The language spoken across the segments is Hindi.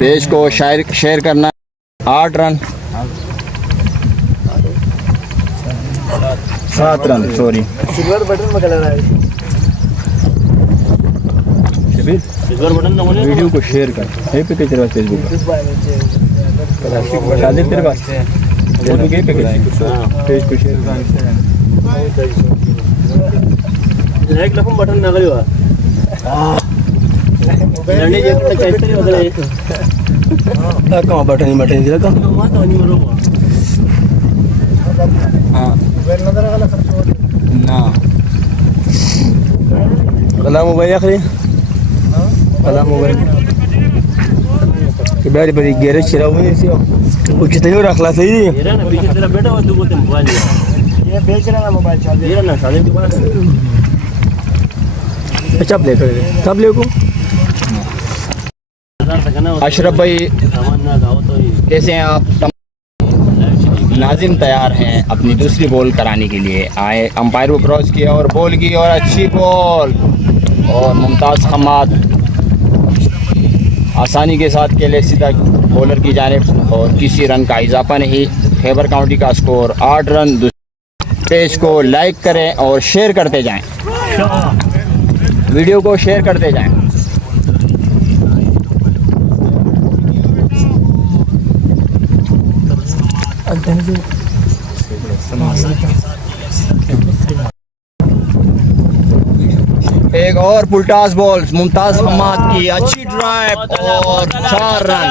पेज को शेयर करना। 8 run 7 run sorry silver button में कलर है। सिल्वर बटन ना बोले वीडियो को शेयर कर। है पे तेरे पास फेसबुक पर डाल दे तेरे पास फेसबुक है पे पेज को शेयर कर। लाइक लखम बटन ना करियो लड़ने जे तो चाहिए नहीं वगैरह कहां बटन दिला कहां मां तो नहीं मरो हां ना कला मोबाइल आखिरी कला मोबाइल के बारे बड़ी गैरेज चलाओ नहीं सी कुछ तो नहीं रखला सही ये ना पीछे तेरा बेटा वो तू बोलते मोबाइल ये बेच रहा ना मोबाइल चार्ज ये ना शादी की बात अच्छा प्ले कर कब ले को अशरफ भाई कैसे हैं आप? नाजिम तैयार हैं अपनी दूसरी बॉल कराने के लिए। आए अंपायर को क्रॉस किया और बॉल की और अच्छी बॉल और मुमताज़ हमाद आसानी के साथ खेले सीधा बॉलर की जानिब और किसी रन का इजाफा नहीं। खैबर काउंटी का स्कोर 8 रन। पेज को लाइक करें और शेयर करते जाएं। वीडियो को शेयर करते जाएं। एक और पुलटास बॉल मुमताज़ हमाद की अच्छी ड्राइव और 4 रन।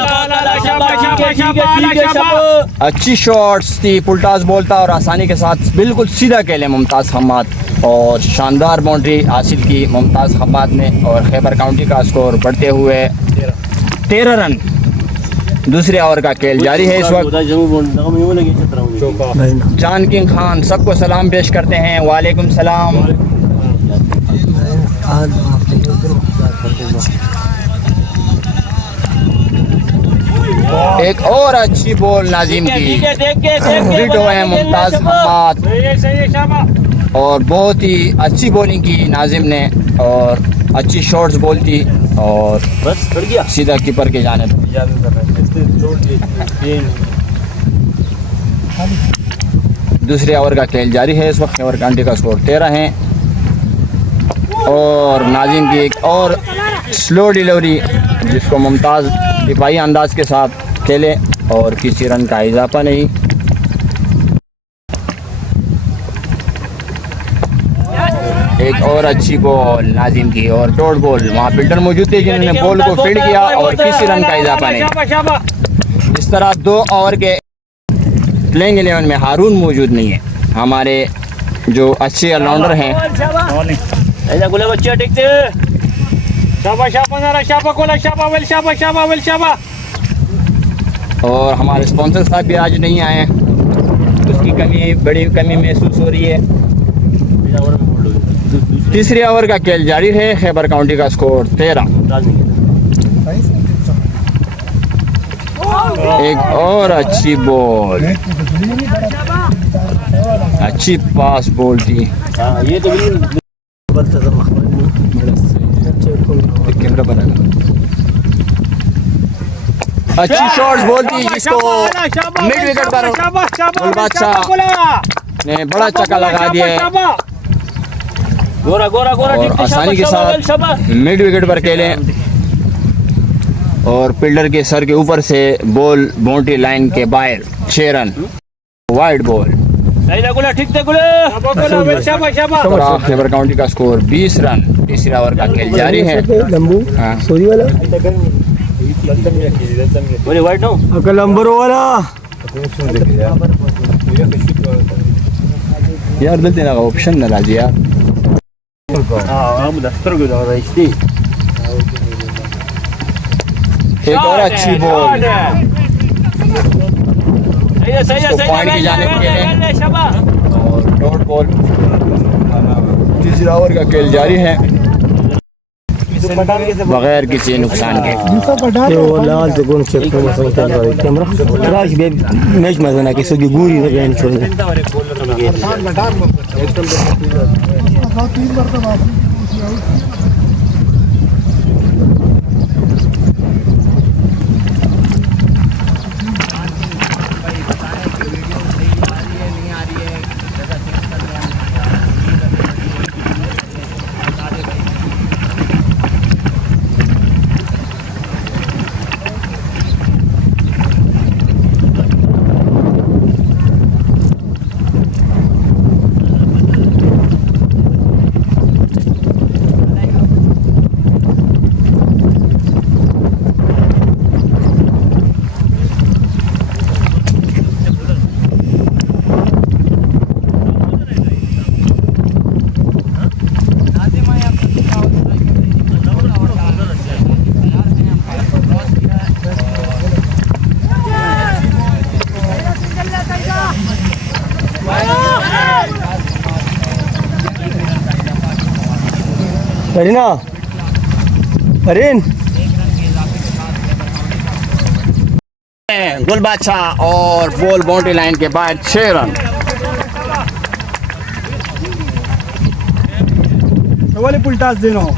अच्छी शॉट्स थी, पुलटास बॉल था और आसानी के साथ बिल्कुल सीधा खेले मुमताज़ हमाद और शानदार बाउंड्री हासिल की मुमताज़ हमाद ने और खैबर काउंटी का स्कोर बढ़ते हुए 13 रन। दूसरे ओवर का खेल जारी है इस वक्त। जान किंग खान सबको सलाम पेश करते हैं। वालेकुम सलाम। एक और अच्छी बॉल नाजिम की हिट हुए हैं मुमताज़ हमाद और बहुत ही अच्छी बॉलिंग की नाजिम ने और अच्छी शॉट्स बॉल थी और बस सीधा कीपर के जाने। दूसरे ओवर का खेल जारी है इस वक्त। खैबर काउंटी का स्कोर 13 है और नाजिम की एक और स्लो डिलीवरी जिसको मुमताज़ दिफाई अंदाज के साथ खेले और किसी रन का इजाफा नहीं। एक और अच्छी बॉल नाजिम की और डॉट बॉल। वहाँ फील्डर मौजूद थे जिन्होंने बॉल को फील्ड किया और किसी रन का इजाफा नहीं। इस तरह 2 ओवर के प्लेइंग 11 में हारून मौजूद नहीं है। हमारे जो अच्छे ऑलराउंडर हैं और हमारे स्पॉन्सर साहब भी आज नहीं आए हैं, उसकी बड़ी कमी महसूस हो रही है। तीसरे ओवर का खेल जारी है। खैबर काउंटी का स्कोर 13। एक और अच्छी बॉल, अच्छी पास बॉल थी। ये तो कैमरा बना अच्छी शॉट्स बॉल थी जिसको मिड विकेट पर बादशाह ने बड़ा चक्का लगा दिया और आसानी के साथ मिड विकेट पर खेले और फील्डर के सर के ऊपर से बॉल बाउंड्री लाइन के बाहर 6 run. Wide ball. Khyber county का स्कोर 20 रन। तीसरा ओवर का खेल जारी है। यार दलते ना ऑप्शन ना राजी यार। एक और अच्छी बॉल पॉइंट की जानिब खेले और डॉट बॉल। तीसरा ओवर का खेल जारी है बगैर किसी नुकसान के। मैच में ना किसी की गुरी करीना करीन गुल बादशाह और बॉल बाउंड्री लाइन के बाहर 6 रन। वाले पुलटास देना हो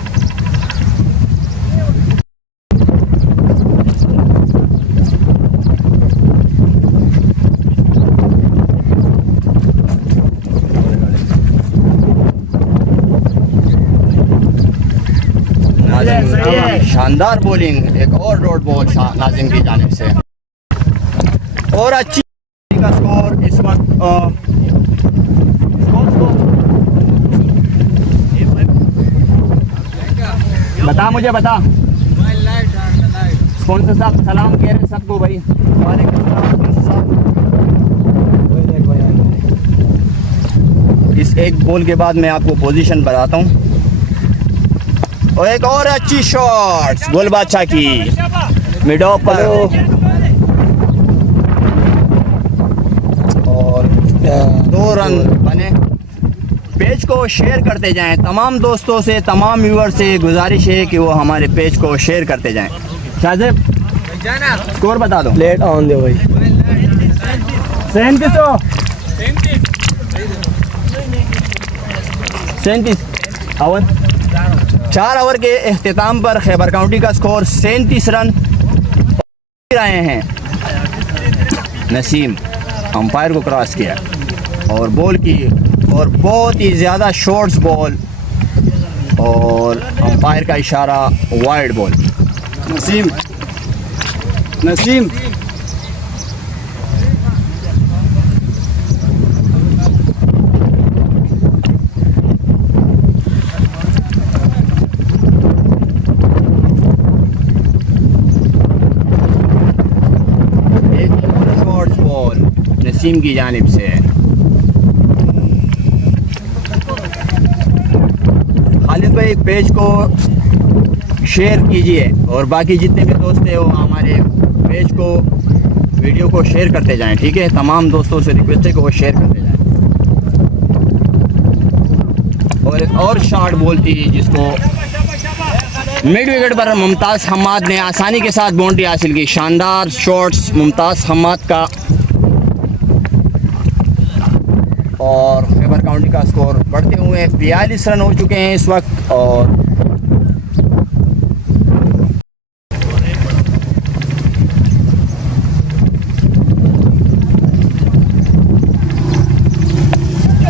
शानदार बॉलिंग, एक और डॉट बॉल नाजिम की जानिब से और अच्छी का स्कोर इस वक्त बता मुझे बता स्पॉन्सर साहब सलाम कह रहे सबको भाई। वालेकुम सलाम स्पॉन्सर साहब। इस एक बॉल के बाद मैं आपको पोजीशन बताता हूँ और एक और अच्छी शॉट गुल बादशाह की मिड ऑफ पर और 2 रन बने। पेज को शेयर करते जाएं, तमाम दोस्तों से तमाम व्यूअर से गुजारिश है कि वो हमारे पेज को शेयर करते जाएं। शाहजेब स्कोर बता दो। लेट ऑन दे भाई 37 ओवर 4 ओवर के अख्तिताम पर खैबर काउंटी का स्कोर 37 रन आए हैं। नसीम अंपायर को क्रॉस किया और बॉल की और बहुत ही ज़्यादा शॉर्ट्स बॉल और अंपायर का इशारा वाइड बॉल। नसीम नसीम नसीम की जानिब से खालिद भाई पेज को शेयर कीजिए और बाकी जितने भी दोस्त हैं वो हमारे पेज को वीडियो को शेयर करते जाएं, ठीक है। तमाम दोस्तों से रिक्वेस्ट है कि वो शेयर करते जाएं। और एक और शॉट बोलती है जिसको मिड विकेट पर मुमताज़ हम्माद ने आसानी के साथ बाउंड्री हासिल की। शानदार शॉट्स मुमताज़ हम्माद का और खैबर काउंटी का स्कोर बढ़ते हुए 42 रन हो चुके हैं इस वक्त। और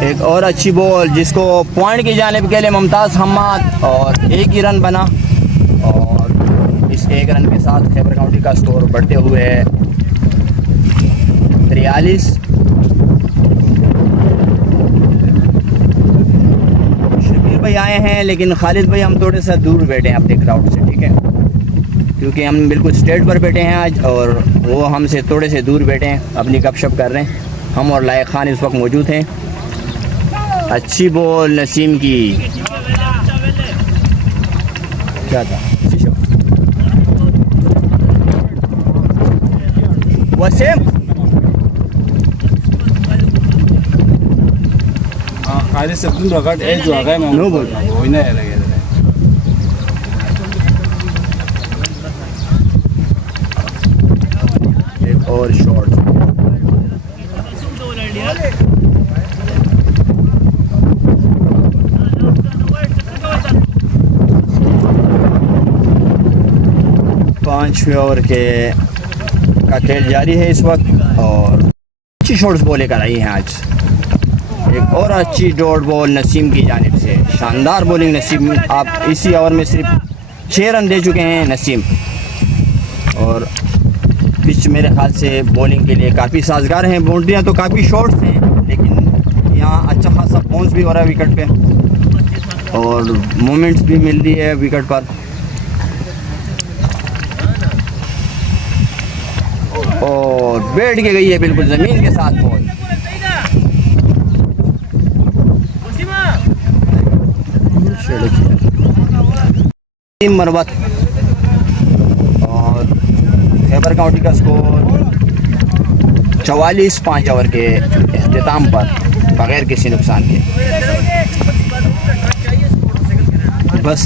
एक और अच्छी बॉल जिसको पॉइंट की जानिब के लिए मुमताज़ हम्माद और 1 ही रन बना और इस 1 रन के साथ खैबर काउंटी का स्कोर बढ़ते हुए 43। भाई आए हैं लेकिन खालिद भाई हम थोड़े सा दूर बैठे हैं अपने क्राउड से, ठीक है, क्योंकि हम बिल्कुल स्टेज पर बैठे हैं आज और वो हमसे थोड़े से दूर बैठे हैं, अपनी गपशप कर रहे हैं। हम और लायक खान इस वक्त मौजूद हैं। अच्छी बॉल नसीम की, क्या था वसीम आधे से तुम रगड़ ए जो आ गए मैं नो बोल वो ही नहीं लगे एक और शॉट पांचवें ओवर के का खेल जारी है इस वक्त और अच्छी शॉट्स बॉल लेकर आई हैं आज। एक और अच्छी डॉट बॉल नसीम की जानिब से, शानदार बॉलिंग नसीम। आप इसी ओवर में सिर्फ 6 रन दे चुके हैं नसीम और पिच मेरे ख्याल से बॉलिंग के लिए काफ़ी साजगार हैं। बाउंड्रियाँ तो काफ़ी शॉर्ट्स हैं लेकिन यहाँ अच्छा खासा बाउंस भी हो रहा है विकेट पे और मोमेंट्स भी मिल रही है विकेट पर। और बैठ के गई है बिल्कुल ज़मीन के साथ बॉल। मरवत और खैबर काउंटी का स्कोर 44 5 ओवर के अख्तिताम पर बगैर किसी नुकसान के। बस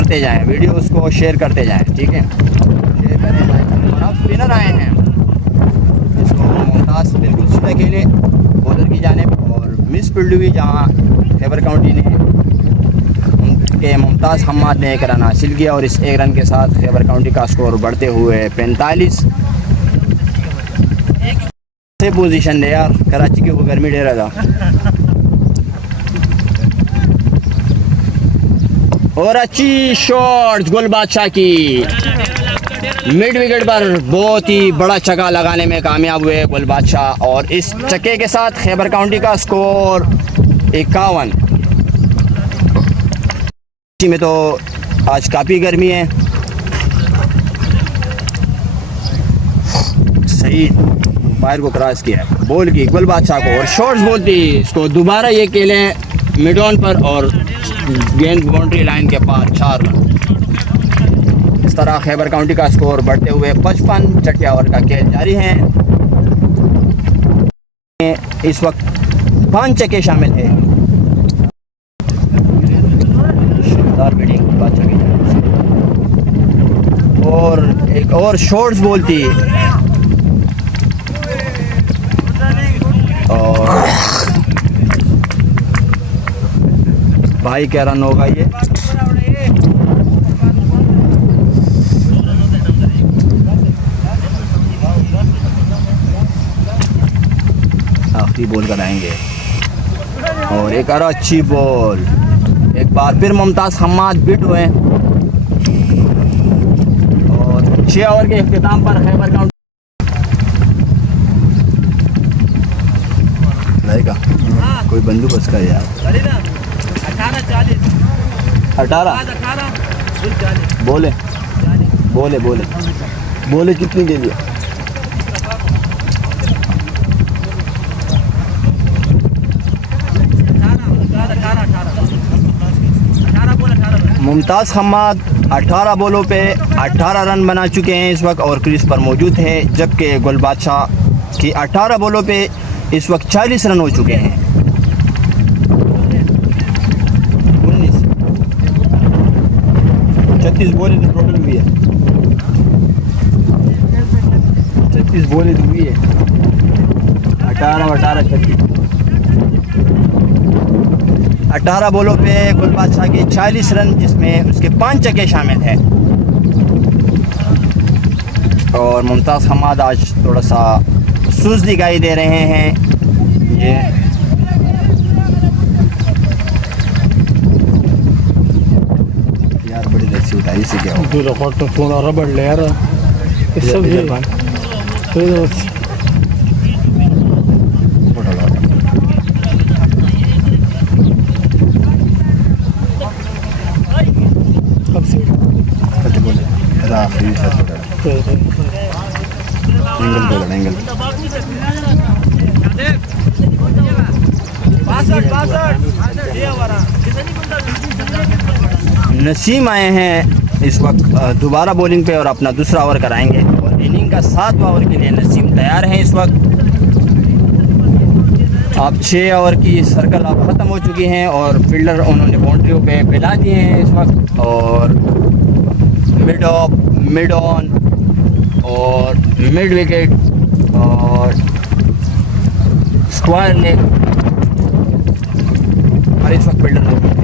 करते जाएं वीडियो उसको शेयर करते जाएं ठीक है शेयर करते जाएं और आप स्पिनर आए हैं इसको मुमताज़ बिल्कुल सीधा खेले बॉलर की जानिब और मिस फील्ड हुई जहाँ खैबर काउंटी ने उनके मुमताज़ हम्माद ने एक रन हासिल किया और इस एक रन के साथ खैबर काउंटी का स्कोर बढ़ते हुए 45 से पोजीशन है यार कराची के ऊपर गर्मी दे रहा था और अच्छी शॉट गुल बादशाह की मिड विकेट पर बहुत ही बड़ा छक्का लगाने में कामयाब हुए गुल बादशाह और इस छक्के के साथ खैबर काउंटी का स्कोर 51 में तो आज काफ़ी गर्मी है सही फायर को क्रॉस किया बॉल की गुल बादशाह को और शॉट्स बोलती इसको दोबारा ये खेलें मिड ऑन पर और गेंद बाउंड्री लाइन के पार 4 रन इस तरह खैबर काउंटी का स्कोर बढ़ते हुए 55 छठे ओवर का खेल जारी है इस वक्त 5 छक्के शामिल है शानदार बैटिंग बादशाह की जानिब से और एक और शॉट्स बोलती और भाई क्या रन होगा ये आखिरी बॉल कराएंगे और एक और अच्छी बॉल एक बार फिर मुमताज़ हम्माद बिट हुए और 6 ओवर के इख्तिताम पर खैबर काउंटी रहेगा कोई बंदोबस्त का यार 18 बोले बोले बोले बोले कितनी दे दिया मुमताज़ हम्माद 18 बॉलों पे 18 रन बना चुके हैं इस वक्त और क्रीज पर मौजूद है जबकि गुल बादशाह की 18 बॉलों पे इस वक्त 40 रन हो चुके हैं 36 बॉलें तो टोटल हुई है 36 बॉलें तो हुई है 18 बॉलों पे गुल बादशाह के 40 रन जिसमें उसके 5 छक्के शामिल हैं और मुमताज़ हम्माद आज थोड़ा सा सुस्त दिखाई दे रहे हैं ये उठाई से क्या हो फोन और रबड़ ले यार सब एंगल नसीम आए हैं इस वक्त दोबारा बॉलिंग पे और अपना दूसरा ओवर कराएंगे और इनिंग का 7वां ओवर के लिए नसीम तैयार हैं इस वक्त अब 6 ओवर की सर्कल अब ख़त्म हो चुकी हैं और फील्डर उन्होंने बाउंड्रियों पे फैला दिए हैं इस वक्त और मिड ऑफ मिड ऑन और मिड विकेट और स्क्वायर लेग और इस वक्त फील्डर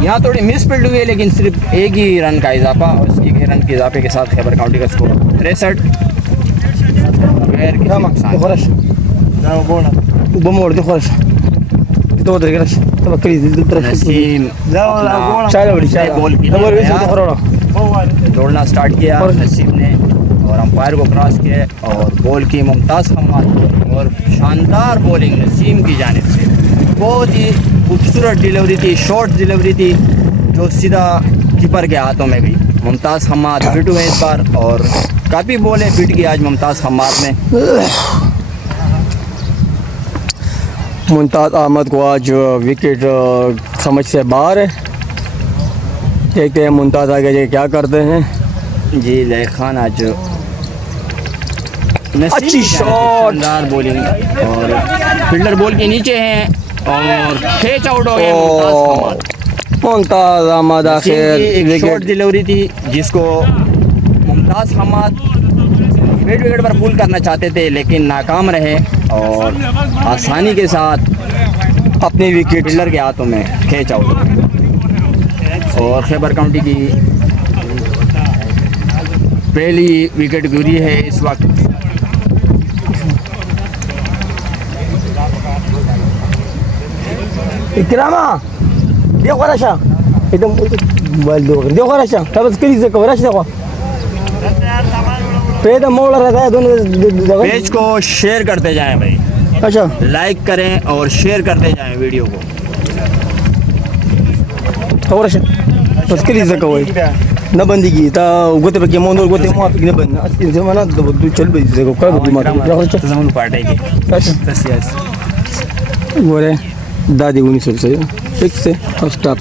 यहाँ थोड़ी मिस फील्ड हुई है लेकिन सिर्फ एक ही रन का इजाफा और उसकी रन के इजाफे के साथ खैबर काउंटी का स्कोर 63 गैर क्या मकसद दौड़ना स्टार्ट किया नसीम ने और अंपायर को क्रॉस किया और बॉल की मुमताज़ हम्माद और शानदार बॉलिंग नसीम की जानिब से बहुत ही खूबसूरत डिलीवरी थी शॉर्ट डिलीवरी थी जो सीधा कीपर के हाथों में गई मुमताज़ हम्माद फिट हुए इस बार और काफ़ी बॉलें फिट की आज मुमताज़ हम्माद ने मुमताज़ अहमद को आज विकेट समझ से बाहर है। देखते हैं मुमताज़ आगे जाके क्या करते हैं। जी ज़ैद खान आज अच्छी शॉट। शानदार बॉलिंग और फील्डर बॉल के नीचे हैं और कैच आउट हो गया मुमताज़ अहमद नसीम की आखिर एक शॉट विकेट। डिलीवरी थी जिसको मुमताज़ हमाद मिड विकेट पर पुल करना चाहते थे लेकिन नाकाम रहे और आसानी के साथ अपनी विकेट फील्डर के हाथों में कैच आउट और खैबर काउंटी की पहली विकेट गिरी है इस वक्त। इकरामा देखो रशा एकदम मोबाइल देखो रशा तब स्क्रीन से कवर रशा देखो पे तो मोड़ रहता है दोनों जगह। पेज को शेयर करते जाएं भाई, अच्छा लाइक करें और शेयर करते जाएं वीडियो को। कवर रशा बस स्क्रीन से कवर ना बंदी की ता गोते पे के मोंदो गोते मो आपने बंद अस्किन से मना तो तू चल बे देखो का बुद्धि मार तजमन पार्टी की अच्छा तसियास गोरे दादी उन्हीं से ठीक से फर्स्ट स्टॉप।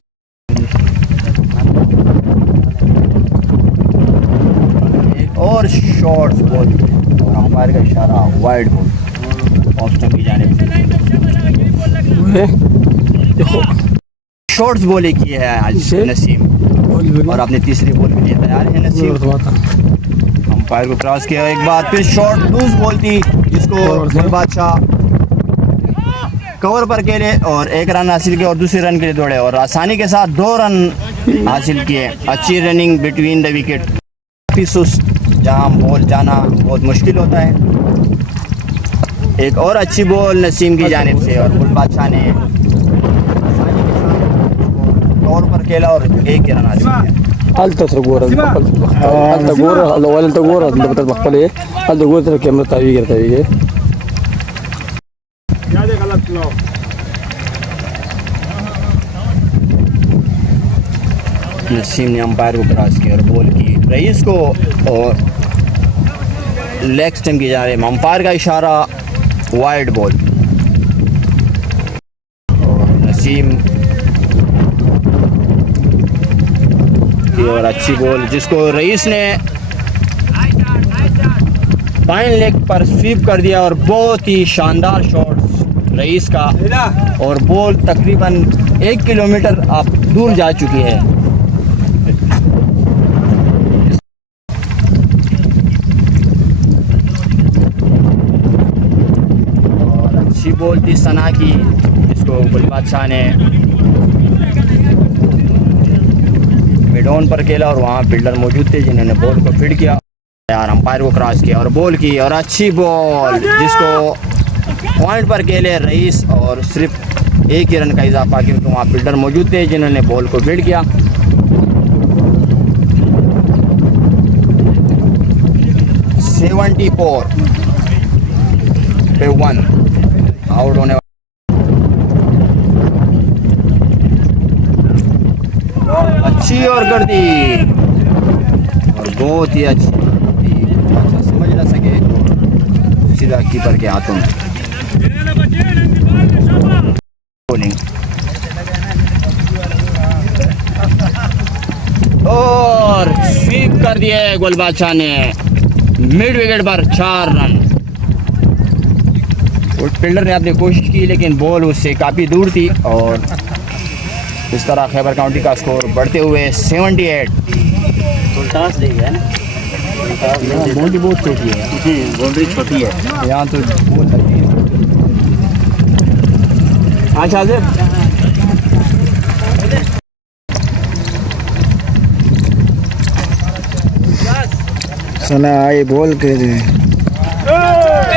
एक और शॉर्ट बॉल और अंपायर का इशारा वाइड बॉल ऑफ स्टंप की जानिब से। देखो शॉर्ट्स बॉल की है आज इसे? नसीम और अपनी तीसरी बॉल के लिए तैयार है नसीम। अंपायर को क्रॉस किया एक बार फिर शॉर्ट लूज बॉल थी जिसको गुल बादशाह कवर पर खेले और एक रन हासिल किया और दूसरे रन के लिए दौड़े और आसानी के साथ 2 रन हासिल किए। अच्छी रनिंग बिटवीन द विकेट। काफ़ी सुस्त जहाँ बॉल जाना बहुत मुश्किल होता है। एक और अच्छी बॉल नसीम की जानिब से और गुल बादशाह ने आसानी के साथ कवर पर खेला और 1 रन हासिल किया। Alto seguro, alto seguro, alto seguro, alto betul bakal ya, alto seguro terus kamera tawi ya. Naseem ने अंपायर को क्रॉस किया और बॉल की रईस को और लेग स्टंप की जा रही है। अंपायर का इशारा वाइड बॉल और नसीम की और अच्छी बॉल जिसको रईस ने बाएं लेग पर स्वीप कर दिया और बहुत ही शानदार शॉट रईस का और बॉल तकरीबन 1 किलोमीटर अब दूर जा चुकी है। और अच्छी बॉल थी सना की जिसको गुल बादशाह ने मिड ऑन पर खेला और वहाँ फील्डर मौजूद थे जिन्होंने बॉल को फीड किया यार अंपायर को क्रॉस किया और बॉल की और अच्छी बॉल जिसको पॉइंट पर खेले रईस और सिर्फ 1 ही रन का इजाफा क्योंकि वहाँ फील्डर मौजूद थे जिन्होंने बॉल को फीड किया। (74 पे 1 आउट होने अच्छी और कर दी और बहुत ही अच्छी अच्छा समझ ना सके तो सीधा कीपर के हाथों में बॉलिंग और स्वीप कर दिए गुल बादशाह ने मिड विकेट पर 4 रन। फील्डर ने अपनी कोशिश की लेकिन बॉल उससे काफ़ी दूर थी और इस तरह खैबर काउंटी का स्कोर बढ़ते हुए 78। बाउंड्री बहुत छोटी है, बाउंड्री छोटी है यहाँ तो बहुत लगती है। अच्छा सना आए बॉल के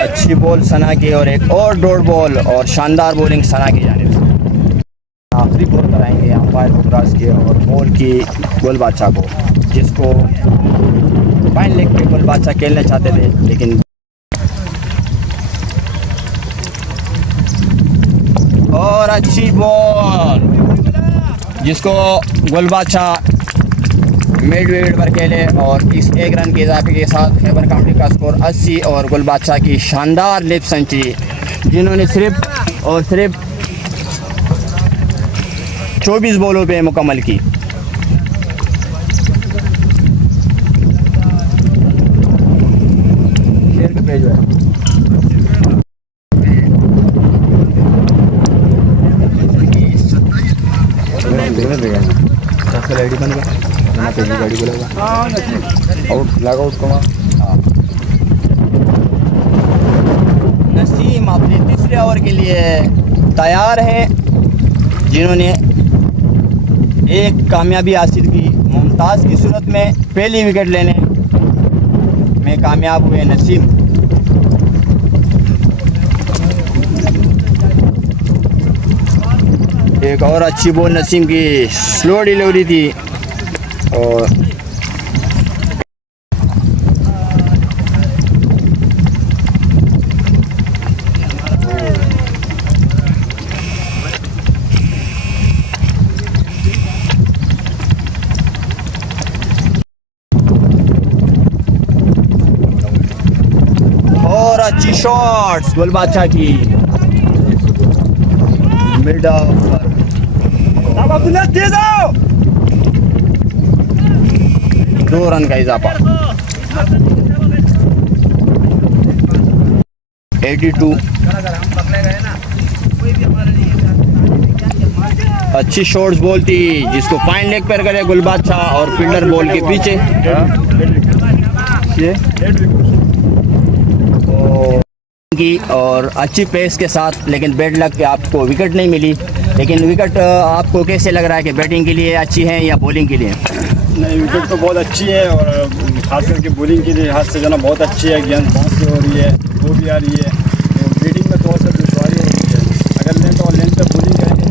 अच्छी बॉल सना की और एक और डॉट बॉल और शानदार बॉलिंग सना की जानिब से। आखिरी बॉल कराएंगे अंपायर को क्रॉस किया और बॉल की गुल बादशाह को जिसको बाएं लेग पे गुल बादशाह खेलना चाहते थे लेकिन और अच्छी बॉल जिसको गुल बादशाह मिड विकेट पर खेले और इस 1 रन के इजाफे के साथ खैबर काउंटी का स्कोर 80 और गुल बादशाह की शानदार लिप सेंचुरी जिन्होंने सिर्फ और सिर्फ 24 बॉलों पे मुकम्मल की। नसीम अपने तीसरे ओवर के लिए तैयार हैं, जिन्होंने एक कामयाबी हासिल की। मुमताज़ की सूरत में पहली विकेट लेने में कामयाब हुए नसीम। एक और अच्छी बॉल नसीम की, स्लो डिलीवरी थी और अच्छी शॉट्स गुल बादशाह की मिड ऑफ। दो रन का इजाफा। 82। अच्छी शॉट्स बॉल थी जिसको फाइन लेग पर करे गुल बादशाह और फील्डर बॉल के पीछे की और अच्छी पेस के साथ, लेकिन बैड लक के आपको विकेट नहीं मिली। लेकिन विकेट आपको कैसे लग रहा है कि बैटिंग के लिए अच्छी है या बॉलिंग के लिए? नहीं, विकेट तो बहुत अच्छी है और खास करके बॉलिंग के लिए हाथ से जाना बहुत अच्छी है। गेंद बाउंस भी हो रही है, वो भी आ रही है, तो बैटिंग में थोड़ा सा दुश्वारी हो रही है। अगर लें तो लेंथ पर बॉलिंग करेंगे।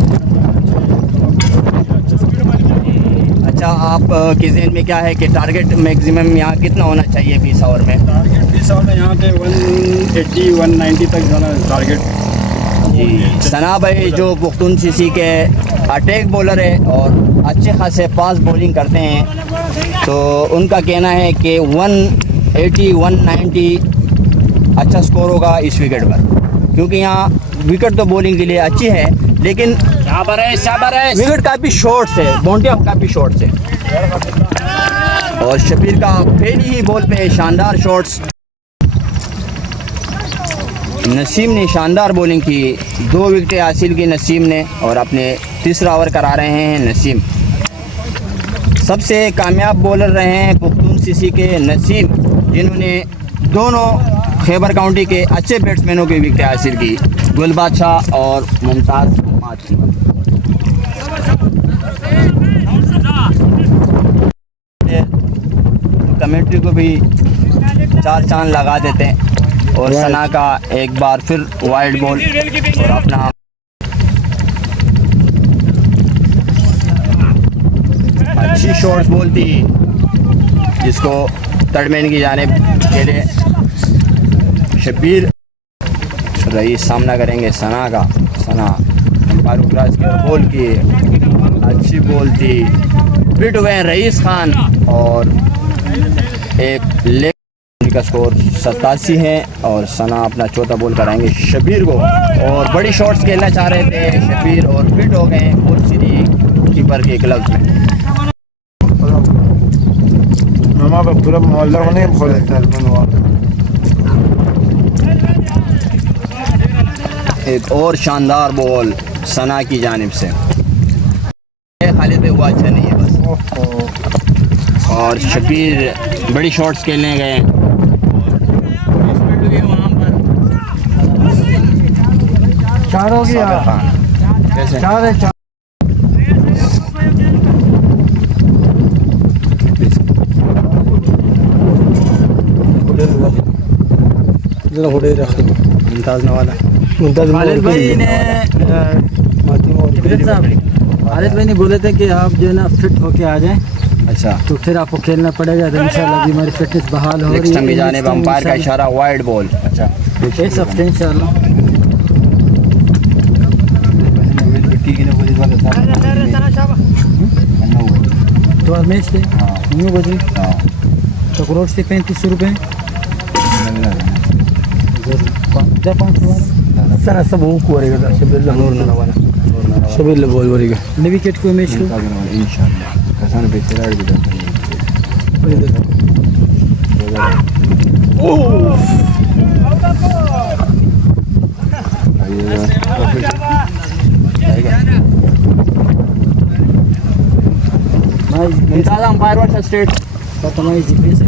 अच्छा, आप के ज़हन में क्या है कि टारगेट मैक्सिमम यहाँ कितना होना चाहिए 20 ओवर में? टारगेट 20 ओवर में यहाँ पे 180-190 तक जाना टारगेट। जी, सना भाई जो पुख्तूनख्वा के अटैक बॉलर है और अच्छे खासे फास्ट बॉलिंग करते हैं, तो उनका कहना है कि 180-190 अच्छा स्कोर होगा इस विकेट पर, क्योंकि यहाँ विकेट तो बॉलिंग के लिए अच्छी है, लेकिन विकेट काफ़ी शॉर्ट्स है, बाउंड्री काफ़ी शॉर्ट्स है। और शबीर का पहली ही बॉल पे शानदार शॉट्स। नसीम ने शानदार बॉलिंग की, 2 विकेटें हासिल की नसीम ने और अपने तीसरा ओवर करा रहे हैं नसीम। सबसे कामयाब बॉलर रहे हैं पुख्तूनख्वा के नसीम, जिन्होंने दोनों खैबर काउंटी के अच्छे बैट्समैनों की विकेटें हासिल की, गुल बादशाह और मुमताज़ माची। कमेंट्री को भी 4 चांद लगा देते हैं। और सना का एक बार फिर वाइड बॉल और अपना अच्छी शॉर्ट्स बॉल थी जिसको थर्डमैन की जानिब के लिए शबीर रईस सामना करेंगे सना का। सना अंपायर क्रॉस की बॉल की, अच्छी बॉल थी, फिट हुए हैं रईस खान और एक लेग का स्कोर 87 है। और सना अपना चौथा बॉल कराएंगे शबीर को और बड़ी शॉट्स खेलना चाह रहे थे शबीर और फिट हो गए फुल सीधी कीपर के ग्लव्स में। पूरा मोहल्ला होने एक और शानदार बॉल सना की जानिब से। खालिद पे हुआ अच्छा नहीं है बस। और शबीर बड़ी शॉट्स खेलने गए। चार हो गया, कैसे? चार है, चार। मुमताज़ नवाला खालिद भाई ने खालिद भाई ने बोले थे कि आप जो है ना फिट होके आ जाएं। अच्छा, तो फिर आपको खेलना पड़ेगा। तो इंशाल्लाह अभी हमारी फिटनेस बहाल हो रही है। जाने अंपायर का इशारा वाइड बॉल। अच्छा, एक हफ्ते इंशाल्लाह। तो आज मैच थे 9 बजे तो करोड़ से 3500 रुपये Sana sa buong kuha rin ka sa bilang Shabir बोल बोलेगा Ne wicket को मैच को इंशाल्लाह कसान पे चला मुमताज अंपायर वर्सेस स्टेट पता नहीं जी पैसे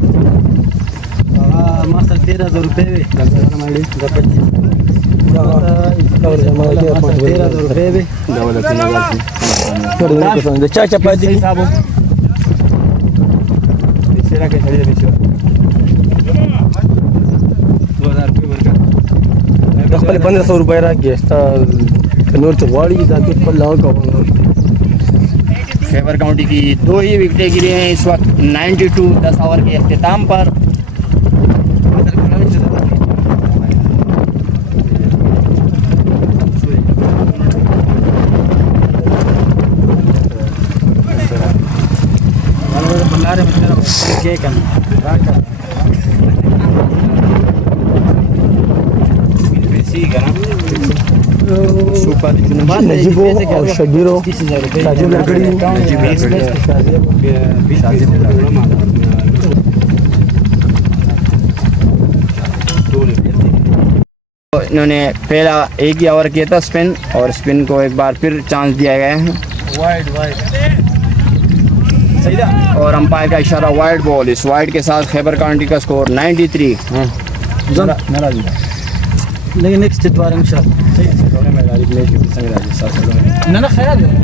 मास्टर 13,000 रुपये वे ಮಾಡಿ 13,000 रुपये वे चाचा पाजी बिसेरा के चले बिसेरा 2000 रुपये वर्कर पहले 1500 रुपये रख गया नूर तो वाड़ी जाके पर लाओ खैबर काउंटी की 2 ही विकेटें गिरी हैं इस वक्त 92 10 ओवर के अख्तिताम पर। सुपर नजीबो और शबीरो साजिब लकड़ी इन्होंने पहला एक ही ओवर किया था स्पिन, और स्पिन को एक बार फिर चांस दिया गया है और अंपायर का इशारा वाइड बॉल। इस वाइड के साथ खैबर काउंटी का स्कोर 93। लेकिन नेक्स्ट इतवार इंशाल्लाह ना खैर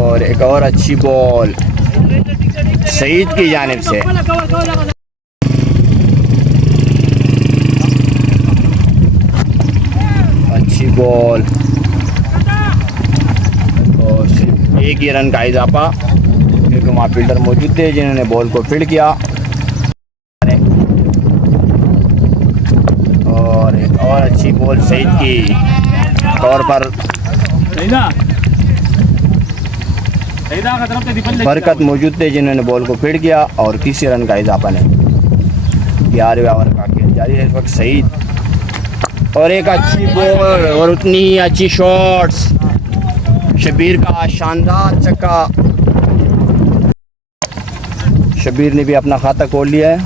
और एक और अच्छी बॉल सईद की जानिब से। अच्छी बॉल और सिर्फ एक ही रन का इजाफा, क्योंकि वहाँ फील्डर मौजूद थे जिन्होंने बॉल को फील्ड किया। और एक और अच्छी बॉल सईद की तौर पर बरकत मौजूद थे जिन्होंने बॉल को फील्ड किया और किसी रन का इजाफा नहीं। 11वें ओवर का खेल जारी है इस वक्त। सईद और एक अच्छी बॉल और उतनी अच्छी शॉट्स, शबीर का शानदार छक्का। शबीर ने भी अपना खाता खोल लिया है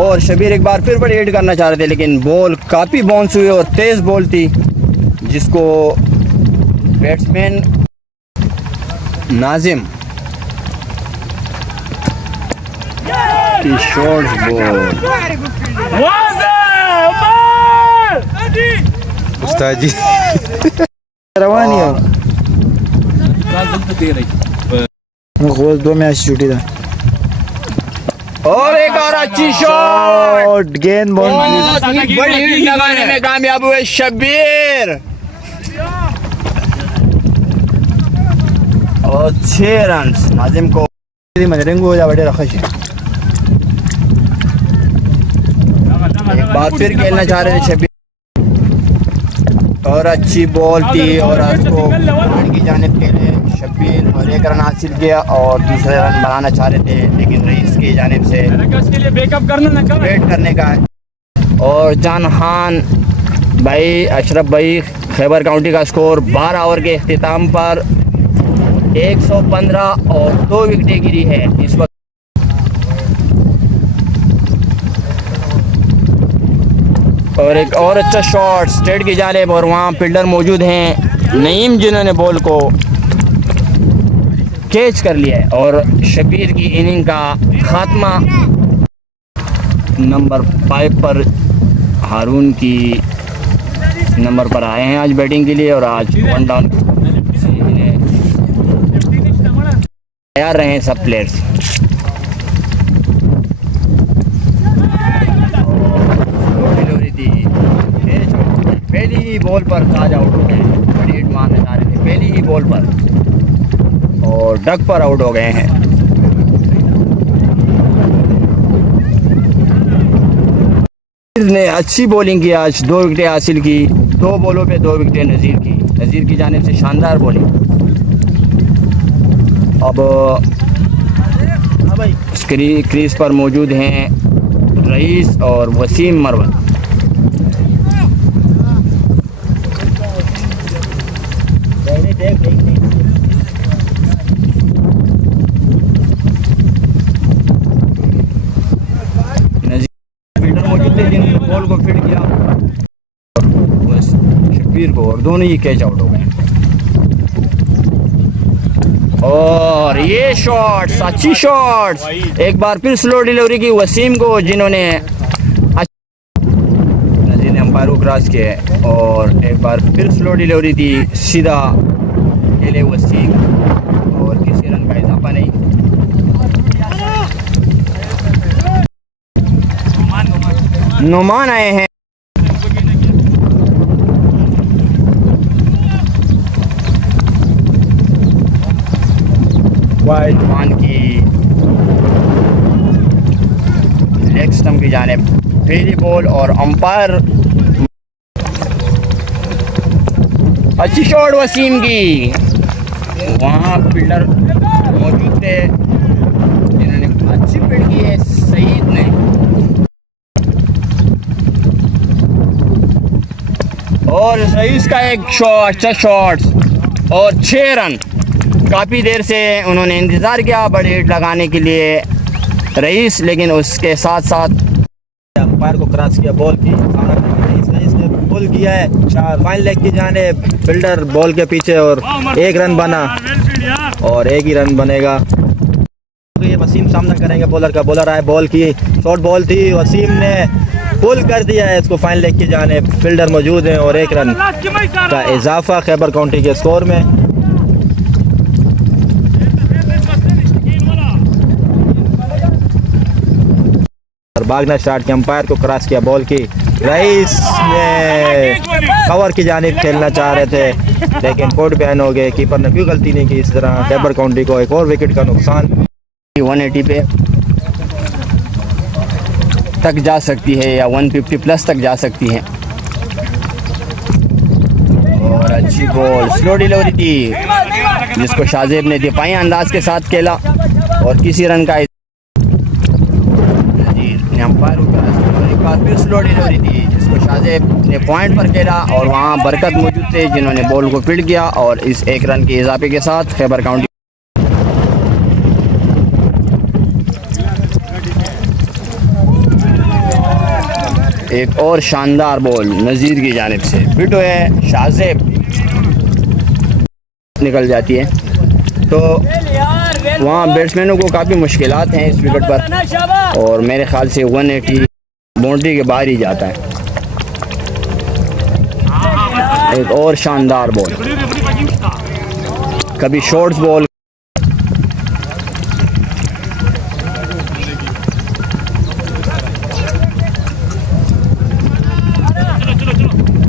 और शबीर एक बार फिर बड़ी हिट करना चाह रहे थे, लेकिन बॉल काफ़ी बाउंस हुई और तेज़ बॉल थी, जिसको बैट्समैन नाजिम की शॉर्ट बॉल उस्ताद जी रवानी हो गोल 2 मैच छुट्टी था और एक और अच्छी शॉट। गेंद बॉल बड़ी हिट लगाने में कामयाब हुए शबीर और 6 रन नाजिम को रेंगू हो जा बड़े रखा एक बार फिर खेलना चाह रहे थे शबीर और अच्छी बॉल थी और उसको की जानिब के लिए शबीर और 1 रन हासिल किया और दूसरे रन बनाना चाह रहे थे, लेकिन रईस की जानिब से वेट करने का है। और जानहान भाई अशरफ भाई खैबर काउंटी का स्कोर 12 ओवर के अख्तिताम पर 115 और 2 विकेटें गिरी है इस वक्त। और एक और अच्छा शॉट स्ट्रेट की जानिब और वहाँ फील्डर मौजूद हैं नईम, जिन्होंने बॉल को कैच कर लिया है और शबीर की इनिंग का खात्मा। नंबर 5 पर हारून की नंबर पर आए हैं आज बैटिंग के लिए और आज 1 डाउन तैयार रहे सब प्लेयर्स। पहली ही बॉल पर ताज आउट हो गए, बड़ी हिट मारने जा रहे थे पहली ही बॉल पर और डक पर आउट हो गए हैं। ने अच्छी बॉलिंग की, आज 2 विकेटें हासिल की, 2 बॉलों पे 2 विकेटें नज़ीर की जानिब से शानदार बॉलिंग। अब क्रीज पर मौजूद हैं रईस और वसीम मरवत। फील्डर मौजूद थे जिन्होंने बॉल को फील्ड किया बस शब्बीर को, और दोनों ही कैच आउट हो गए। और ये शॉट्स, अच्छी शॉट्स, एक बार फिर स्लो डिलीवरी की वसीम को, जिन्होंने नज़ीर ने अंपायर को क्रॉस किया, और एक बार फिर स्लो डिलीवरी दी सीधा अकेले वसीम, और किसी रन का इजाफा नहीं। नुमान आए हैं, वाइड नुमान की लेग स्टंप की जानिब पहली बॉल, और अंपायर अच्छी शॉट वसीम की, वहाँ फील्डर मौजूद थे जिन्होंने अच्छी फील्ड की है सईद ने, और रईस का एक अच्छा शॉट और 6 रन। काफ़ी देर से उन्होंने इंतज़ार किया बड़े हिट लगाने के लिए रईस, लेकिन उसके साथ साथ अंपायर को क्रॉस किया बॉल की, इसने बॉल किया है फाइन लेग की जाने, फील्डर बॉल के पीछे, और 1 रन बना, और 1 ही रन बनेगा। ये वसीम सामना करेंगे बॉलर का, बॉलर आए, बॉल की शॉर्ट बॉल थी, वसीम ने पुल कर दिया है इसको फाइन लेग की जाने, फील्डर मौजूद हैं, और 1 रन का इजाफा खैबर काउंटी के स्कोर में। और भागना स्टार्ट किया, अंपायर को क्रॉस किया बॉल की, रईस ने कवर की जानिब खेलना चाह रहे थे, लेकिन कोर्ट बैन हो गए, कीपर ने क्यों गलती नहीं की। इस तरह खैबर काउंटी को एक और विकेट का नुकसान। 180 पे तक जा सकती है या 150 प्लस तक जा सकती है, और अच्छी बॉल स्लो डिलीवरी थी जिसको शाहजेब ने दिफाई अंदाज के साथ खेला, और किसी रन का नज़ीर ने अंपायर को एक बार फिर स्लो डिलीवरी थी जिसको शाहजेब ने पॉइंट पर खेला, और वहाँ बरकत मौजूद थे जिन्होंने बॉल को फील्ड किया, और इस 1 रन के इजाफे के साथ खैबर काउंटी एक और शानदार बॉल नज़ीर की जानिब से, फिट है शाहजेब निकल जाती है, तो वहाँ बैट्समैनों को काफ़ी मुश्किलात हैं इस विकेट पर, और मेरे ख्याल से 180 बाउंड्री के बाहर ही जाता है। एक और शानदार बॉल, कभी शॉर्ट्स बॉल,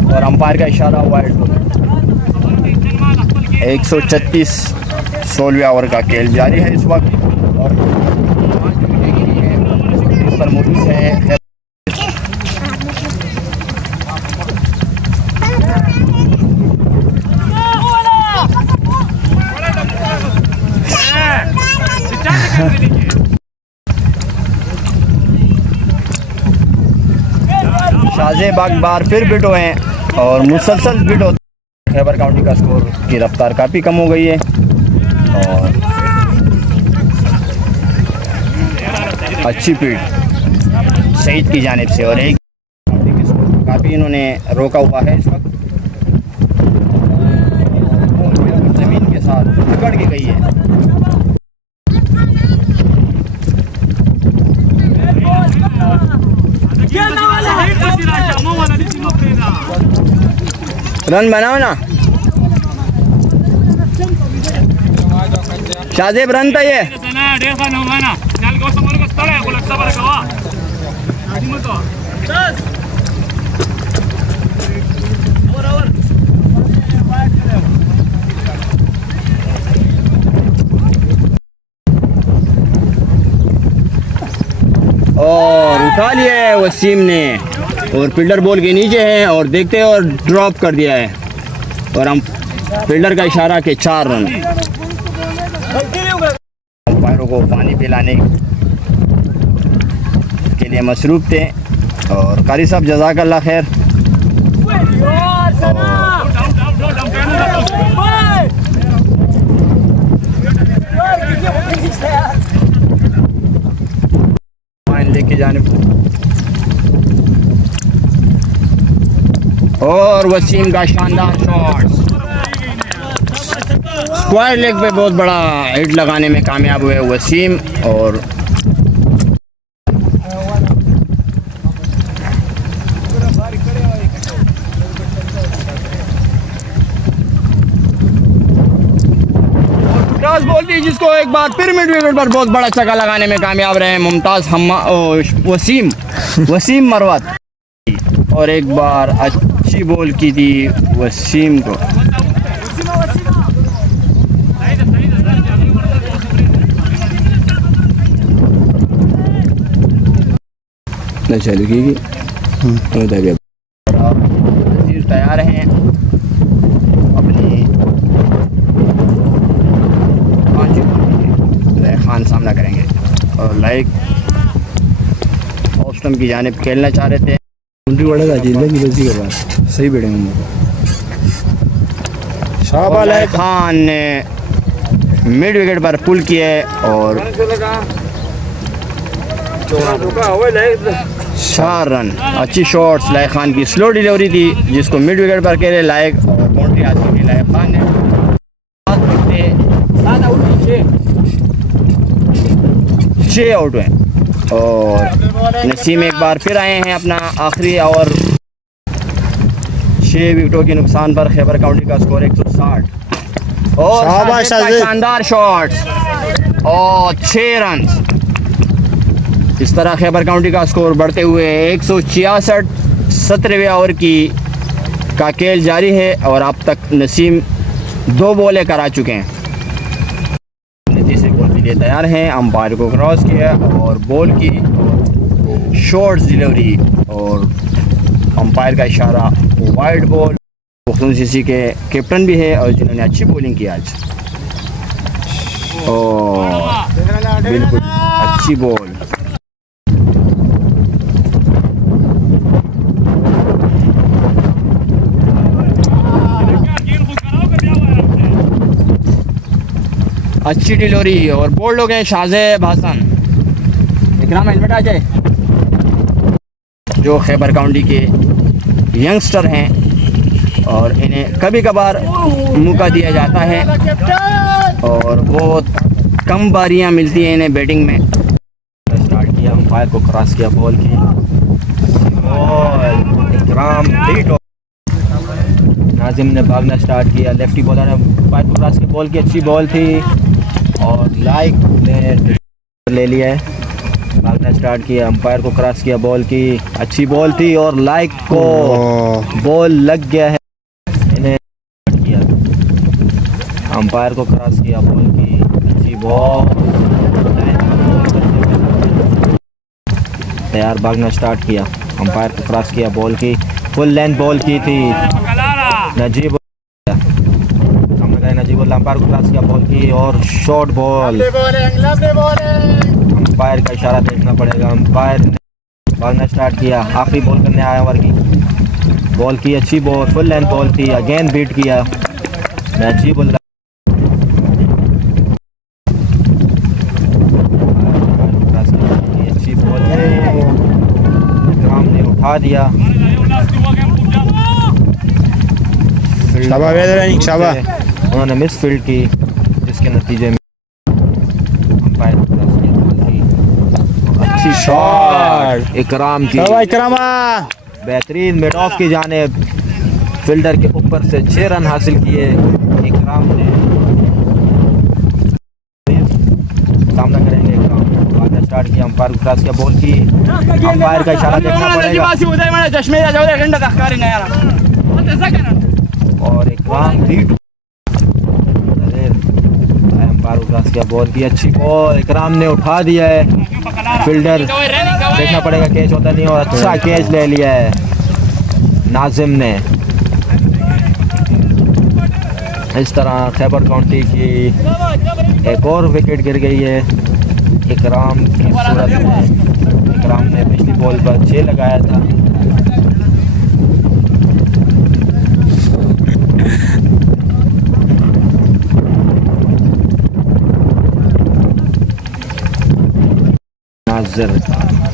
और अंपायर का इशारा वाइड। 136 16वें ओवर का खेल जारी है इस वक्त, और इस पर मौजूद है शाहजेब एक बार फिर बिट हुए हैं, और मुसलसल बिट होते खैबर काउंटी का स्कोर की रफ्तार काफ़ी कम हो गई है, और अच्छी पीट सईद की जानिब से, और एक काफ़ी इन्होंने रोका हुआ है इस वक्त, ज़मीन के साथ पकड़ के गई है। रन बनाओ ना शाहजेब, रन था ये। और उठा लिया वसीम ने। और फील्डर बॉल के नीचे है और देखते हैं और ड्रॉप कर दिया है और हम फील्डर का इशारा के 4 रन। अंपायरों को पानी पिलाने के लिए मसरूफ़ थे और कारी साहब जज़ाकल्लाह खैर। लेके जाने और वसीम का शानदार शॉट स्क्वायर लेग पे बहुत बड़ा हिट लगाने में कामयाब हुए वसीम। और क्रॉस बॉल थी जिसको एक बार फिर मिड विकेट पर बहुत बड़ा छक्का लगाने में कामयाब रहे मुमताज़ वसीम मरवत। और एक बार अच्छी बॉल की थी वसीम को। चालू की तैयार हैं अपनी खान सामना करेंगे और लाइक ऑफ स्टंप की जानिब खेलना चाह रहे थे। सही बैठेंगे शाबाश खान ने मिड विकेट पर पुल किए और 4 रन। अच्छी शॉट्स लायक खान की स्लो डिलीवरी थी जिसको मिड विकेट पर खेले लायक और बाउंड्री हासिल की लायक खान ने। 6 आउट हुए और नसीम एक बार फिर आए हैं अपना आखिरी ओवर 6 विकेटों के नुकसान पर। खैबर काउंटी का स्कोर 160 और शानदार शॉट्स और 6 रन। इस तरह खैबर काउंटी का स्कोर बढ़ते हुए 166। 17वें ओवर का खेल जारी है और अब तक नसीम 2 बॉलें करा चुके हैं। लिए तैयार हैं। अंपायर को क्रॉस किया और बॉल की शॉर्ट डिलीवरी और अंपायर का इशारा वाइड बॉल। पुख्तूनसीसी के कैप्टन भी है और जिन्होंने अच्छी बॉलिंग की आज। और बिल्कुल अच्छी बॉल। अच्छी डिलीवरी और बोल्ड हो गए शाहजेब हसन। इकराम हेलमेट आ जाए। जो खैबर काउंटी के यंगस्टर हैं और इन्हें कभी कभार मौका दिया जाता है और बहुत कम बारियां मिलती हैं इन्हें बैटिंग में। स्टार्ट किया, अंपायर को क्रॉस किया बॉल की और इकराम नाजिम ने भागना स्टार्ट किया। लेफ्टी बॉलर ने अंपायर को क्रॉस की बॉल की अच्छी बॉल थी और लाइक ने ले लिया है। भागना स्टार्ट किया, अंपायर को क्रॉस किया बॉल की अच्छी बॉल थी और लाइक को बॉल लग गया है। इन्हें किया अंपायर को क्रॉस किया बॉल की अच्छी बॉल। तैयार, भागना स्टार्ट किया, अंपायर को क्रॉस किया बॉल की फुल लेंथ बॉल की थी। नजीब नजीबुल्लाह अंपायर को क्रॉस किया बॉल की और शॉर्ट बॉल। अंपायर का इशारा देखना पड़ेगा। अंपायर ने भागना स्टार्ट किया, आखिरी बॉल करने आया ओवर की बॉल की अच्छी बॉल फुल लेंथ बॉल थी। अगेन बीट किया नजीबुल्लाह। अच्छी बॉल इकराम ने उठा दिया। उन्होंने मिस फील्ड की जिसके नतीजे में अंपायर अच्छी शॉट इकराम की। बेहतरीन मिड ऑफ की जानिब फील्डर के ऊपर से 6 रन हासिल किए इकराम ने। सामना करेंगे इकराम, भागना स्टार्ट किया, अंपायर को क्रॉस किया बॉल की। अंपायर का इशारा देखना पड़ेगा और इकराम बीट अंपायर को क्रॉस किया बॉल की अच्छी बॉल इकराम ने उठा दिया है। फील्डर देखना पड़ेगा कैच होता नहीं और अच्छा कैच ले लिया है। नाजिम ने इस तरह खैबर काउंटी की एक और विकेट गिर गई है इकराम की सूरत में। इकराम ने पिछली बॉल पर 6 लगाया था।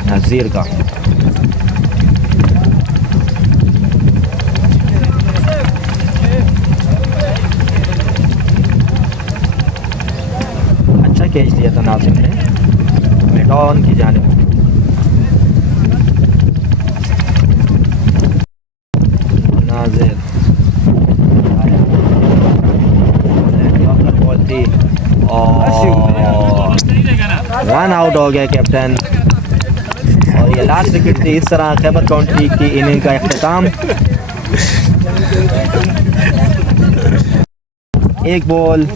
नाजिर का अच्छा कैच दिया था नाजिम ने मिड ऑन की जानिब। नाजिर बॉल थी और रन आउट हो गया कैप्टन। और ये लास्ट विकेट थी। इस तरह खैबर काउंटी की इनिंग का इख्तिताम। एक बॉल